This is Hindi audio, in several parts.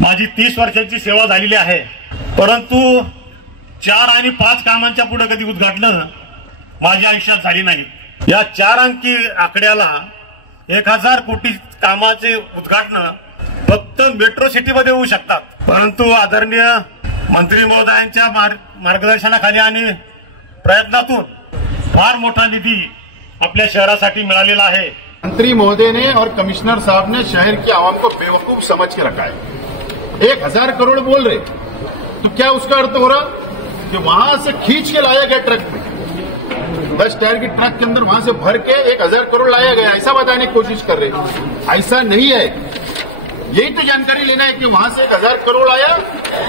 माझी 30 वर्षाची सेवा झालेली आहे, परंतु 4 आणि 5 कामांच्या पुढे कधी उद्घाटन माझ्या आयुष्यात झाली नाही। या 4 अंकी आकड्याला 1000 कोटी कामाचे उद्घाटन फक्त मेट्रो सिटीमध्ये होऊ शकतात, परंतु आदरणीय मंत्री महोदयांच्या मार्गदर्शनाखाली आणि प्रयत्नातून फार मोठा निधी आपल्या शहरासाठी मिळालेला आहे। मंत्री महोदय ने और कमिश्नर साहब ने शहर की आवाम को बेवकूफ समझ के रखा है। 1000 करोड़ बोल रहे, तो क्या उसका अर्थ हो रहा कि वहां से खींच के लाया गया ट्रक में, 10 टायर की ट्रक के अंदर वहां से भर के 1000 करोड़ लाया गया, ऐसा बताने की कोशिश कर रहे। ऐसा नहीं है। यही तो जानकारी लेना है कि वहां से 1000 करोड़ आया,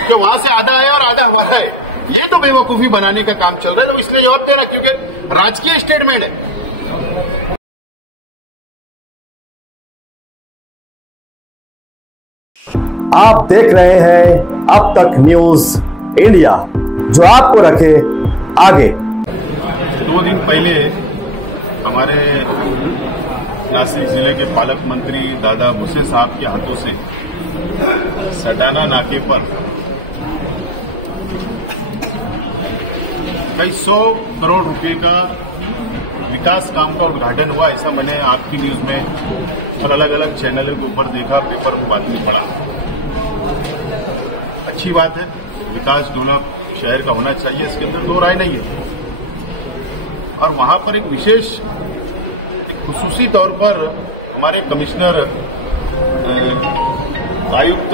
कि वहां से आधा आया और आधा हमारा है। ये तो बेवकूफी बनाने का काम चल रहा है, तो इसलिए जवाब दे रहा, क्योंकि राजकीय स्टेटमेंट है। आप देख रहे हैं अब तक न्यूज इंडिया, जो आपको रखे आगे। 2 दिन पहले हमारे नासिक जिले के पालक मंत्री दादा भूसे साहब के हाथों से सटाना नाके पर कई 100 करोड़ रुपए का विकास काम का उद्घाटन हुआ। ऐसा मैंने आपकी न्यूज में और अलग अलग चैनलों के ऊपर देखा, पेपर में बात में पढ़ा। अच्छी बात है, विकास डेवलप शहर का होना चाहिए, इसके अंदर 2 राय नहीं है। और वहां पर एक विशेष खुसूसी तौर पर हमारे कमिश्नर आयुक्त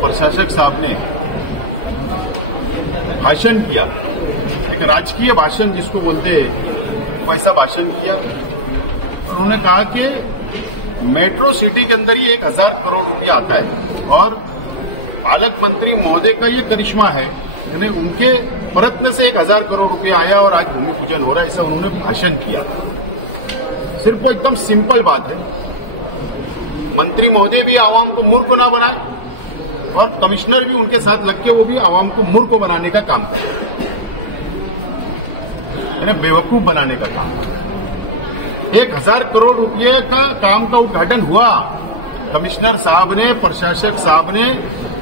प्रशासक साहब ने भाषण किया, एक राजकीय भाषण जिसको बोलते हैं, वैसा भाषण किया। उन्होंने कहा कि मेट्रो सिटी के अंदर ही 1000 करोड़ रुपया आता है और पालक मंत्री महोदय का ये करिश्मा है, यानी उनके प्रयत्न से 1000 करोड़ रुपया आया और आज भूमि पूजन हो रहा है, ऐसा उन्होंने भाषण किया। सिर्फ वो एकदम सिंपल बात है, मंत्री महोदय भी आवाम को मूर्ख ना बनाए और कमिश्नर भी उनके साथ लग के वो भी आवाम को मूर्ख बनाने का काम करे, यानी बेवकूफ बनाने का काम। 1000 करोड़ रुपये का काम का उद्घाटन हुआ, कमिश्नर साहब ने, प्रशासक साहब ने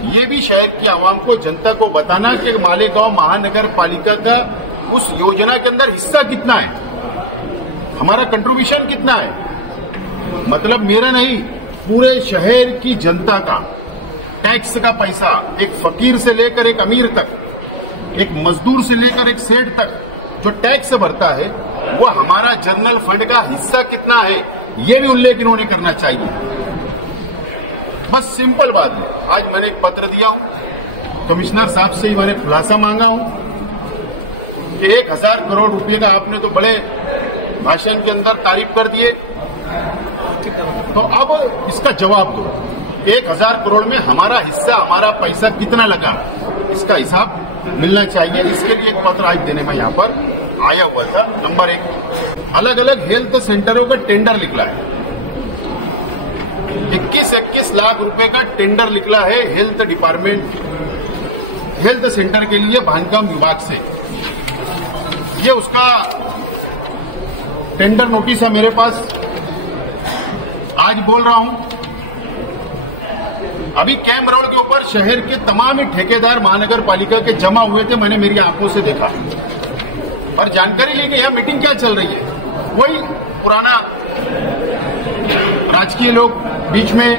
ये भी शहर की आवाम को, जनता को बताना कि मालेगांव महानगर पालिका का उस योजना के अंदर हिस्सा कितना है, हमारा कंट्रीब्यूशन कितना है। मतलब मेरा नहीं, पूरे शहर की जनता का टैक्स का पैसा, एक फकीर से लेकर एक अमीर तक, एक मजदूर से लेकर एक सेठ तक जो टैक्स भरता है, वो हमारा जनरल फंड का हिस्सा कितना है, ये भी उल्लेख इन्होंने करना चाहिए। बस सिंपल बात है। आज मैंने एक पत्र दिया हूं, कमिश्नर साहब से ही मैंने खुलासा मांगा हूं कि 1000 करोड़ रुपए का आपने तो बड़े भाषण के अंदर तारीफ कर दिए, तो अब इसका जवाब दो। 1000 करोड़ में हमारा हिस्सा, हमारा पैसा कितना लगा, इसका हिसाब मिलना चाहिए। इसके लिए एक पत्र आज देने में यहां पर आया हुआ था। नंबर 1, अलग अलग हेल्थ सेंटरों का टेंडर निकला है, 21 लाख रुपए का टेंडर निकला है हेल्थ डिपार्टमेंट, हेल्थ सेंटर के लिए बांधकाम विभाग से। ये उसका टेंडर नोटिस है मेरे पास। आज बोल रहा हूं, अभी कैंप रोड के ऊपर शहर के तमाम ही ठेकेदार महानगर पालिका के जमा हुए थे, मैंने मेरी आंखों से देखा और जानकारी ली कि यह मीटिंग क्या चल रही है। वही पुराना राजकीय लोग बीच में,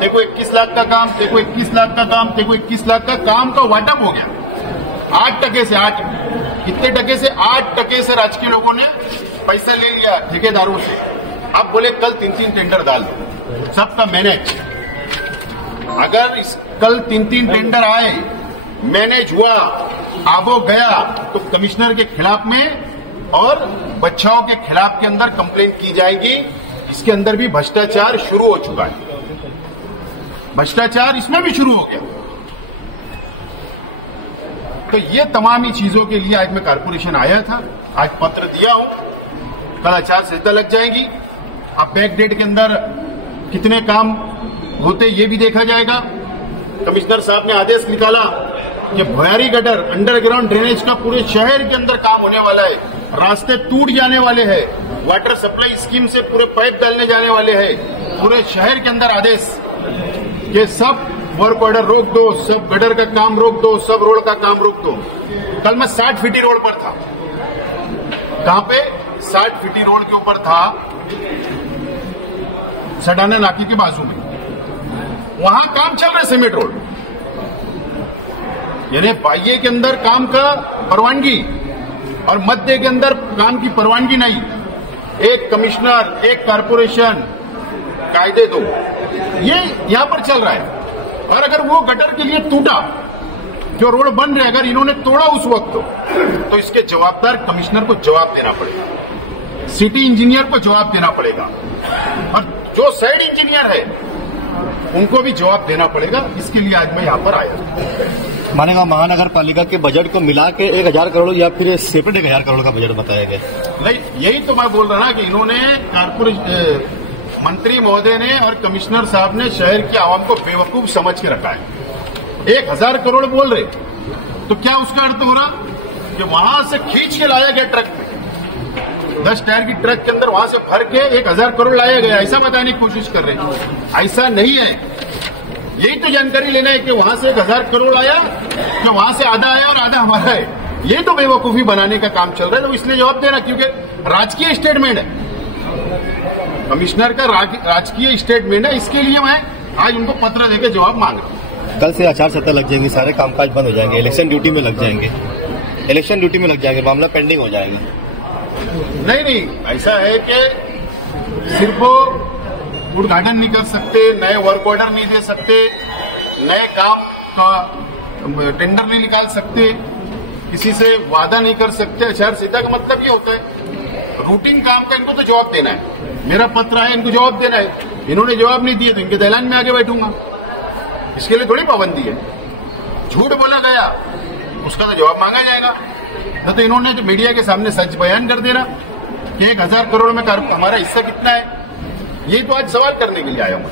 देखो 21 लाख का काम, देखो 21 लाख का काम, देखो 21 लाख का काम का वाटअप हो गया 8% से। 8 कितने टके से? 8% से राजकीय लोगों ने पैसा ले लिया ठेकेदारों से। अब बोले कल 3 टेंडर डाल दो, सबका मैनेज। अगर कल 3 टेंडर आए, मैनेज हुआ, आबो गया, तो कमिश्नर के खिलाफ में और बच्चाओं के खिलाफ के अंदर कंप्लेंट की जाएगी। इसके अंदर भी भ्रष्टाचार शुरू हो चुका है, भ्रष्टाचार इसमें भी शुरू हो गया। तो ये तमाम ही चीजों के लिए आज मैं कारपोरेशन आया था, आज पत्र दिया हूं, कल आचार संहिता लग जाएगी। अब बैक डेट के अंदर कितने काम होते ये भी देखा जाएगा। कमिश्नर साहब ने आदेश निकाला कि भुयारी गटर, अंडरग्राउंड ड्रेनेज का पूरे शहर के अंदर काम होने वाला है, रास्ते टूट जाने वाले हैं, वाटर सप्लाई स्कीम से पूरे पाइप डालने जाने वाले हैं। पूरे शहर के अंदर आदेश कि सब वर्क ऑर्डर रोक दो, सब गटर का काम रोक दो, सब रोड का काम रोक दो। कल मैं 60 फीटी रोड पर था। कहां पे? 60 फीटी रोड के ऊपर था, सडाना नाकी के बाजू में। वहां काम चल रहा है, सीमेंट रोड, यानी बाह्य के अंदर काम का परवानगी और मध्य के अंदर काम की परवानगी नहीं। एक कमिश्नर, एक कारपोरेशन, कायदे दो, ये यहां पर चल रहा है। और अगर वो गटर के लिए टूटा, जो रोड बन रहे, अगर इन्होंने तोड़ा उस वक्त, तो इसके जवाबदार कमिश्नर को जवाब देना पड़ेगा, सिटी इंजीनियर को जवाब देना पड़ेगा, और जो साइड इंजीनियर है उनको भी जवाब देना पड़ेगा। इसके लिए आज मैं यहां पर आया। मानेगा महानगर पालिका के बजट को मिला के 1000 करोड़ या फिर सेपरेट 1000 करोड़ का बजट बताया गया? नहीं, यही तो मैं बोल रहा ना कि इन्होंने मंत्री महोदय ने और कमिश्नर साहब ने शहर की आवाम को बेवकूफ समझ के रखा है। 1000 करोड़ बोल रहे, तो क्या उसका अर्थ हो रहा कि वहां से खींच के लाया गया ट्रक में, 10 टायर की ट्रक के अंदर वहां से भर के 1000 करोड़ लाया गया, ऐसा बताने की कोशिश कर रहे हैं? ऐसा नहीं है। यही तो जानकारी लेना है कि वहां से 1000 करोड़ आया, कि वहां से आधा आया और आधा हमारा है। ये तो बेवकूफी बनाने का काम चल रहा है, तो इसलिए जवाब देना, क्योंकि राजकीय स्टेटमेंट है, कमिश्नर का राजकीय स्टेटमेंट है। इसके लिए मैं आज उनको पत्र देकर जवाब मांग रहा हूं। कल से आचार संहिता लग जाएंगी, सारे कामकाज बंद हो जाएंगे, इलेक्शन ड्यूटी में लग जाएंगे, मामला पेंडिंग हो जाएगा। नहीं, ऐसा है कि सिर्फ उद्घाटन नहीं कर सकते, नए वर्क ऑर्डर नहीं दे सकते, नए काम का टेंडर नहीं निकाल सकते, किसी से वादा नहीं कर सकते। आचार संहिता का मतलब ये होता है रूटीन काम का इनको तो जवाब देना है। मेरा पत्र है, इनको जवाब देना है। इन्होंने जवाब नहीं दिए तो इनके दहलान में आगे बैठूंगा। इसके लिए थोड़ी पाबंदी है। झूठ बोला गया उसका तो जवाब मांगा जाएगा। न तो इन्होंने जो मीडिया के सामने सच बयान कर देना कि 1000 करोड़ में हमारा हिस्सा कितना है, यही तो आज सवाल करने के लिए आया हूं।